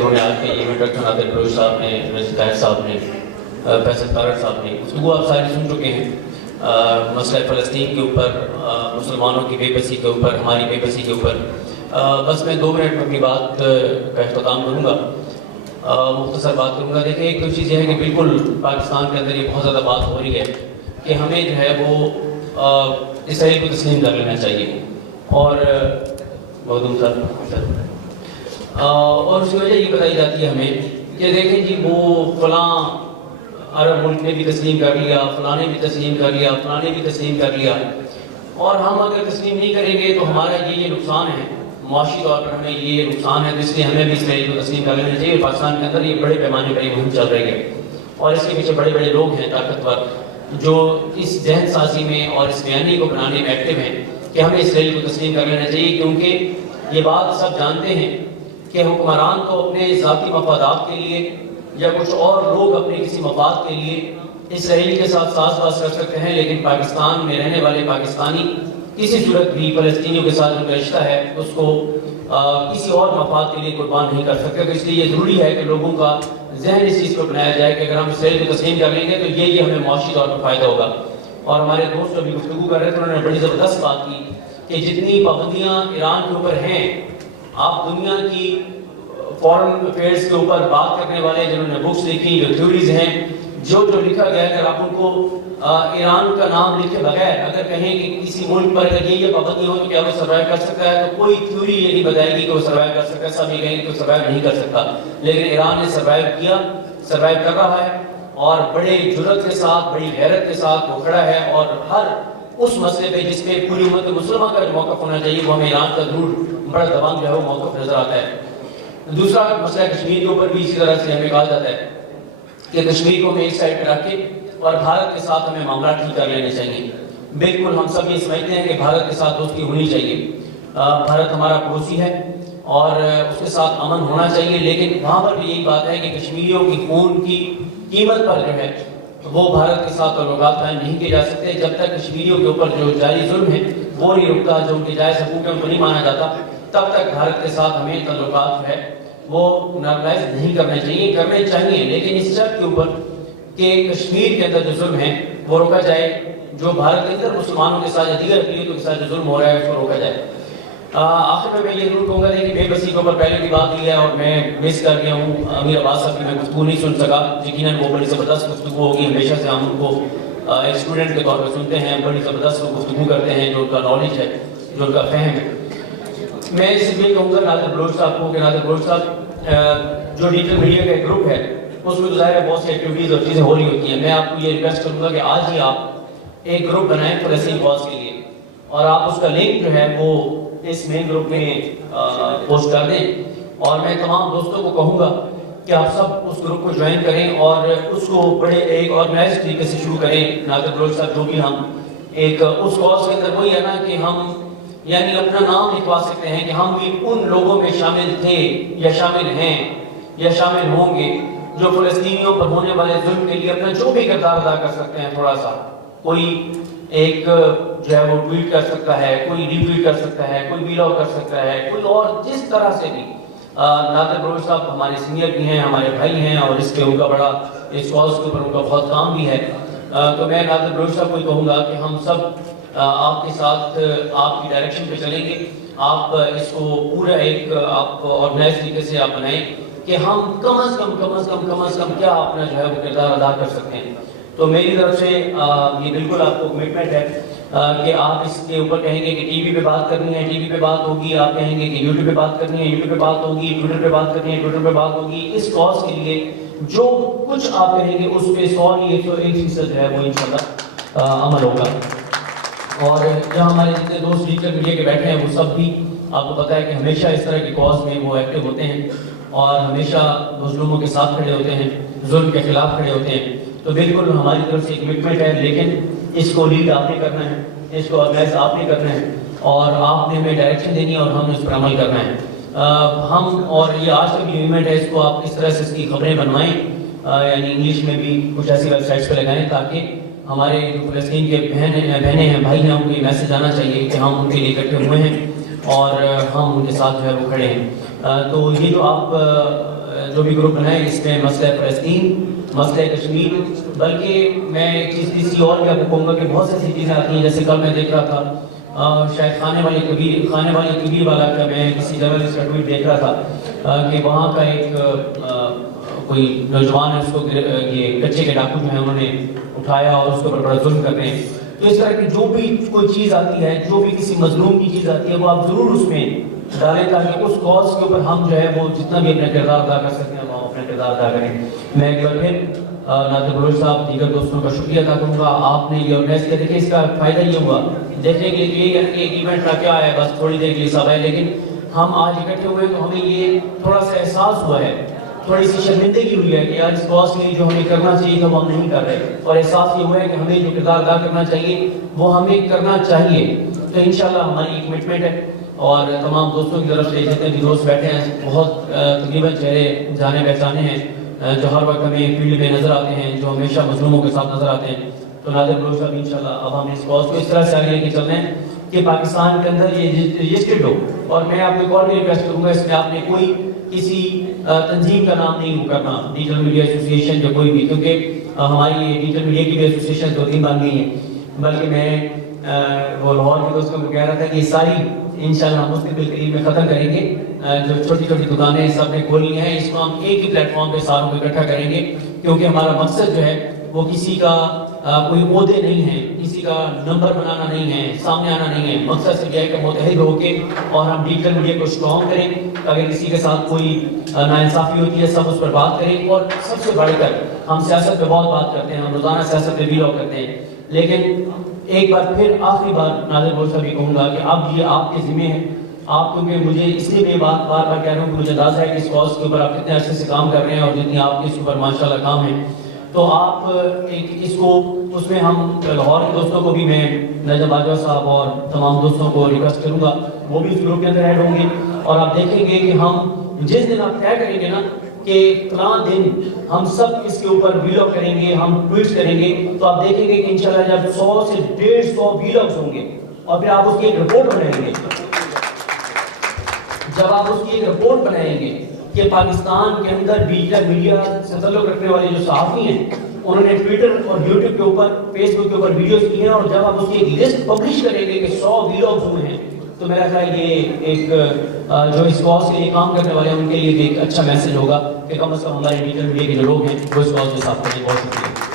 انہوں نے آج کے ایونٹ رکھا، نادر بلوچ صاحب نے، رشید طاہر صاحب نے، فیصل تارڑ صاحب نے، گفتگو آپ سارے سن چکے ہیں مسئلہ فلسطین کے اوپر، مسلمانوں کی بے بسی کے اوپر، ہماری بے بسی کے اوپر. بس میں 2 منٹ میں اپنی بات کا اختتام کروں گا، مختصر بات کروں گا. دیکھیں ایک چیز یہ ہے کہ بالکل پاکستان کے اندر یہ بہت زیادہ بات ہو رہی ہے کہ ہمیں جو ہے وہ اسرائیل کو تسلیم کر لینا چاہیے، اور اور اس کی وجہ یہ بتائی جاتی ہے ہمیں کہ دیکھیں جی وہ فلاں عرب ملک نے بھی تسلیم کر لیا، فلاں نے بھی تسلیم کر لیا، فلاں نے بھی تسلیم کر لیا، اور ہم اگر تسلیم نہیں کریں گے تو ہمارا یہ نقصان ہے، معاشی طور پر ہمیں یہ نقصان ہے. تو اس لیے ہمیں بھی اسرائیل کو تسلیم کر لینا چاہیے. پاکستان کے اندر یہ بڑے پیمانے پر یہ مہم چل رہی ہے، اور اس کے پیچھے بڑے بڑے لوگ ہیں طاقتور جو اس ذہن سازی میں اور اس بیانی کو بنانے میں ایکٹیو ہیں کہ ہمیں اسرائیل کو تسلیم کر لینا چاہیے. کیونکہ یہ بات سب جانتے ہیں کہ حکمران تو اپنے ذاتی مفادات کے لیے یا کچھ اور لوگ اپنے کسی مفاد کے لیے اسرائیل کے ساتھ ساز باز کر سکتے ہیں، لیکن پاکستان میں رہنے والے پاکستانی کسی صورت بھی فلسطینیوں کے ساتھ جو رشتہ ہے اس کو کسی اور مفاد کے لیے قربان نہیں کر سکتے. تو اس لیے یہ ضروری ہے کہ لوگوں کا ذہن اس چیز کو بنایا جائے کہ اگر ہم اسرائیل کو تسلیم کر لیں گے تو یہ ہمیں معاشی طور پر فائدہ ہوگا. اور ہمارے دوست جو بھی گفتگو کر رہے تھے انہوں نے بڑی زبردست بات کی کہ جتنی پابندیاں ایران کے اوپر ہیں، آپ دنیا کی فورن افیئرس کے اوپر بات کرنے والے جنہوں نے بکس لکھی، جو تھیوریز ہیں، جو لکھا گیا ہے، اگر آپ ان کو ایران کا نام لکھے بغیر اگر کہیں کہ کسی ملک پر اگر یہ پابندی ہو تو کیا وہ سروائیو کر سکتا ہے، تو کوئی تھیوری یہ نہیں بتائے گی کہ وہ سروائیو کر سکتا ہے. سب یہ کہیں گے کہ وہ سروائیو نہیں کر سکتا. لیکن ایران نے سروائیو کیا، سروائیو کر رہا ہے، اور بڑے جرأت کے ساتھ، بڑی غیرت کے ساتھ وہ کھڑا ہے، اور ہر اس مسئلے پہ جس پہ پوری امت مسلمہ کا جو موقف ہونا چاہیے وہ ہمیں ایران کا ضرور بڑا دبنگ جو ہے وہ موقف نظر آتا ہے. دوسرا مسئلہ کشمیر کے اوپر بھی اسی طرح سے ہمیں کہا جاتا ہے کہ کشمیر کو ہمیں ایک سائڈ پہ رکھ کے اور بھارت کے ساتھ ہمیں معاملات ٹھیک کر لینے چاہیے. بالکل ہم سب یہ سمجھتے ہیں کہ بھارت کے ساتھ دوستی ہونی چاہیے، بھارت ہمارا پڑوسی ہے اور اس کے ساتھ امن ہونا چاہیے، لیکن وہاں پر بھی یہی بات ہے کہ کشمیریوں کی خون کی قیمت پر جو ہے وہ بھارت کے ساتھ تعلقات قائم نہیں کیے جا سکتے. جب تک کشمیریوں کے اوپر جو جاری ظلم ہے وہ نہیں رکتا، جو ان کے جائز حقوق ہیں ان کو نہیں مانا جاتا، تب تک بھارت کے ساتھ ہمیں تعلقات جو ہے وہ نارملائز نہیں کرنے چاہیے لیکن اس شرط کے اوپر کہ کشمیر کے اندر جو ظلم ہے وہ روکا جائے، جو بھارت کے اندر مسلمانوں کے ساتھ یا دیگر اقلیتوں کے ساتھ جو ظلم ہو رہا ہے اس کو روکا جائے. آخر میں یہ ضرور کہوں گا کہ بے بسی کے اوپر پہلے کی بات کی ہے اور میں مس کر گیا ہوں امیر عباس صاحب کی میں گفتگو نہیں سن سکا. یقیناً وہ بڑی زبردست گفتگو ہوگی، ہمیشہ سے ہم ان کو ایک اسٹوڈنٹ کے طور پر سنتے ہیں، بڑی زبردست گفتگو کرتے ہیں، جو ان کا نالج ہے، جو ان کا فہم ہے. میں صرف یہ کہوں گا نادر بلوچ صاحب کو کہ نادر بلوچ صاحب جو ڈیجیٹل میڈیا کا ایک گروپ ہے اس میں ظاہر ہے بہت سی ایکٹیویٹیز اور چیزیں ہو رہی ہوتی ہیں. میں آپ کو یہ ریکویسٹ کروں گا کہ آج ہی آپ ایک گروپ بنائیں فلسطین کاز کے لیے، اور آپ اس کا لنک جو ہے وہ اس مین گروپ میں پوسٹ کر دیں، اور میں تمام دوستوں کو کہوں گا کہ آپ سب اس گروپ کو جوائن کریں اور اس کو بڑے ایک آرگنائز طریقے سے شروع کریں. نادر بلوچ صاحب جو بھی ہم ایک اس کاز کے اندر وہی ہے نا کہ ہم یعنی اپنا نام لکھوا سکتے ہیں کہ ہم بھی ان لوگوں میں شامل تھے یا شامل ہیں یا شامل ہوں گے جو فلسطینیوں پر ہونے والے ظلم کے لیے اپنا جو بھی کردار ادا کر سکتے ہیں. تھوڑا سا کوئی ایک جو ہے وہ ٹویٹ کر سکتا ہے، کوئی ری ٹویٹ کر سکتا ہے، کوئی ویلاگ کر سکتا ہے، کوئی اور جس طرح سے بھی. نادر بلوچ صاحب ہمارے سینئر بھی ہیں، ہمارے بھائی ہیں، اور اس پہ ان کا بڑا اس کاز کے اوپر ان کا بہت کام بھی ہے. تو میں نادر بلوچ صاحب کو یہ کہوں گا کہ ہم سب آپ کے ساتھ آپ کی ڈائریکشن پہ چلیں گے. آپ اس کو پورا ایک آپ آرگنائز طریقے سے آپ بنائیں کہ ہم کم از کم کیا اپنا جو ہے وہ کردار ادا کر سکتے ہیں. تو میری طرف سے یہ بالکل آپ کو کمٹمنٹ ہے کہ آپ اس کے اوپر کہیں گے کہ ٹی وی پہ بات کرنی ہے، ٹی وی پہ بات ہوگی، آپ کہیں گے کہ یوٹیوب پہ بات کرنی ہے، یوٹیوب پہ بات ہوگی، ٹویٹر پہ بات کرنی ہے، ٹویٹر پہ بات ہوگی. اس کاز کے لیے جو کچھ آپ کہیں گے اس پہ 100% جو ہے وہ انشاءاللہ عمل ہوگا. اور جہاں ہمارے جتنے دوست ڈیجیٹل میڈیا کے بیٹھے ہیں وہ سب بھی آپ کو پتہ ہے کہ ہمیشہ اس طرح کی کاز میں وہ ایکٹیو ہوتے ہیں اور ہمیشہ مظلوموں کے ساتھ کھڑے ہوتے ہیں، ظلم کے خلاف کھڑے ہوتے ہیں. تو بالکل ہماری طرف سے کمٹمنٹ ہے، لیکن اس کو لیڈ آپ نے کرنا ہے، اس کو آرگنائز آپ نے کرنا ہے، اور آپ نے ہمیں ڈائریکشن دینی ہے اور ہم نے اس پر عمل کرنا ہے. ہم اور یہ آج کا بھی ایونٹ ہے، اس کو آپ اس طرح سے اس کی خبریں بنوائیں، یعنی انگلش میں بھی کچھ ایسی ویب سائٹس پہ لگائیں تاکہ ہمارے جو فلسطین کے بہنیں ہیں، بھائی ہیں، ان کو یہ میسج آنا چاہیے کہ ہم ان کے لیے اکٹھے ہوئے ہیں اور ہم ان کے ساتھ جو ہے وہ کھڑے ہیں. تو یہ جو آپ جو بھی گروپ بنائے اس میں مسئلہ فلسطین، مسئلہ کشمیر، بلکہ میں ایک چیز کسی اور بھی آپ کو کہوں گا کہ بہت سی چیزیں آتی ہیں. جیسے کل میں دیکھ رہا تھا شاید خانے والی کبیر والا کا میں کسی جرنلسٹ کا ٹویٹ دیکھ رہا تھا کہ وہاں کا ایک کوئی نوجوان ہے، اس کو یہ کچے کے ڈاکو جو ہیں انہوں نے اٹھایا اور اس کے اوپر بڑا ظلم کر رہے ہیں. تو اس طرح کی جو بھی کوئی چیز آتی ہے، جو بھی کسی مظلوم کی چیز آتی ہے، وہ آپ ضرور اس میں ڈالیں تاکہ اس کاز کے اوپر ہم جو ہے وہ جتنا بھی اپنا کردار ادا کر سکتے ہیں وہ اپنا کردار ادا کریں. میں ایک بار پھر ناظر بلوچ صاحب دیگر دوستوں کا شکریہ ادا کروں گا. آپ نے یہ آرگنائز کیا. دیکھیں اس کا فائدہ یہ ہوا دیکھنے کے لیے کہ ایک ایونٹ کا کیا ہے، بس تھوڑی دیر کے لیے سب ہے، لیکن ہم آج اکٹھے ہوئے تو ہمیں یہ تھوڑا سا احساس ہوا ہے، تھوڑی سی شرمندگی ہوئی ہے کہ یار اس کاز کے لیے جو ہمیں کرنا چاہیے تھا وہ ہم نہیں کر رہے، اور احساس یہ ہوا ہے کہ ہمیں جو کردار ادا کرنا چاہیے وہ ہمیں کرنا چاہیے. تو انشاءاللہ ہماری ایک کمٹمنٹ ہے اور تمام دوستوں کی طرف سے جتنے بھی دوست بیٹھے ہیں بہت تقریباً چہرے جانے پہچانے ہیں جو ہر وقت ہمیں فیلڈ میں نظر آتے ہیں، جو ہمیشہ مظلوموں کے ساتھ نظر آتے ہیں. تو ناظر بلوچ صاحب انشاءاللہ اب ہم اس کاز کو اس طرح سے آگے لے کے چلنا ہے کہ پاکستان کے اندر یہ رجسٹرڈ ہو. اور میں آپ کو ایک اور بھی ریکویسٹ کروں گا، اس میں آپ نے کوئی کسی تنظیم کا نام نہیں کرنا، ڈیجیٹل میڈیا ایسوسی ایشن یا کوئی بھی، کیونکہ ہماری یہ ڈیجیٹل میڈیا کی بھی ایسوسی ایشن 2-3 بن گئی ہیں. بلکہ میں وہ لاہور کے دوستوں کو کہہ رہا تھا کہ یہ ساری انشاءاللہ ہم مستقبل قریب میں ختم کریں گے. جو چھوٹی چھوٹی دکانیں سب نے کھولی ہیں، اس کو ہم ایک ہی پلیٹ فارم پہ ساروں کو اکٹھا کریں گے، کیونکہ ہمارا مقصد جو ہے وہ کسی کا کوئی عہدے نہیں ہے، کسی کا نمبر بنانا نہیں ہے، سامنے آنا نہیں ہے. مقصد صرف یہ ہے کہ متحد ہو کے اور ہم ڈیجیٹل میڈیا کو اسٹرانگ کریں. اگر کسی کے ساتھ کوئی ناانصافی ہوتی ہے سب اس پر بات کریں، اور سب سے بڑھ کر ہم سیاست پہ بہت بات کرتے ہیں، ہم روزانہ سیاست پہ ویلاگ کرتے ہیں، لیکن ایک بار پھر آخری بار ناظر بلوچ صاحب یہ کہوں گا کہ اب یہ آپ کے ذمہ ہے. آپ کیونکہ مجھے اس لیے میں بات بار بار کہہ رہا ہوں کہ مجھے اندازہ ہے کہ اس کاز کے اوپر آپ کتنے عرصے سے کام کر رہے ہیں اور جتنی آپ کے اس اوپر ماشاءاللہ کام ہے، تو آپ اس کو اس میں ہم لاہور کے دوستوں کو بھی میں نجم باجوہ صاحب اور تمام دوستوں کو ریکویسٹ کروں گا وہ بھی اس گروپ کے اندر ایڈ ہوں گے. اور آپ دیکھیں گے کہ ہم جس دن آپ طے کریں گے نا کہ فلاں دن ہم سب اس کے اوپر ویلاگ کریں گے، ہم ٹویٹس کریں گے، تو آپ دیکھیں گے کہ انشاءاللہ جب 100 سے 150 ویلاگز ہوں گے اور پھر آپ اس کی ایک رپورٹ بنائیں گے. جب آپ اس کی ایک رپورٹ بنائیں گے کہ پاکستان کے اندر ڈیجیٹل میڈیا سے تعلق رکھنے والے جو صحافی ہیں انہوں نے ٹویٹر اور یوٹیوب کے اوپر، فیس بک کے اوپر ویڈیوز کی ہیں، اور جب آپ اس کی ایک لسٹ پبلش کریں گے کہ 100 ویلاگز ہوئے ہیں، تو میرا خیال یہ ایک جو اس کاز کے لیے کام کرنے والے ہیں ان کے لیے بھی ایک اچھا میسج ہوگا کہ کم از کم ہمارے ڈیجیٹل میڈیا کے جو لوگ ہیں وہ اس کاز کے ساتھ ہیں. بہت شکریہ.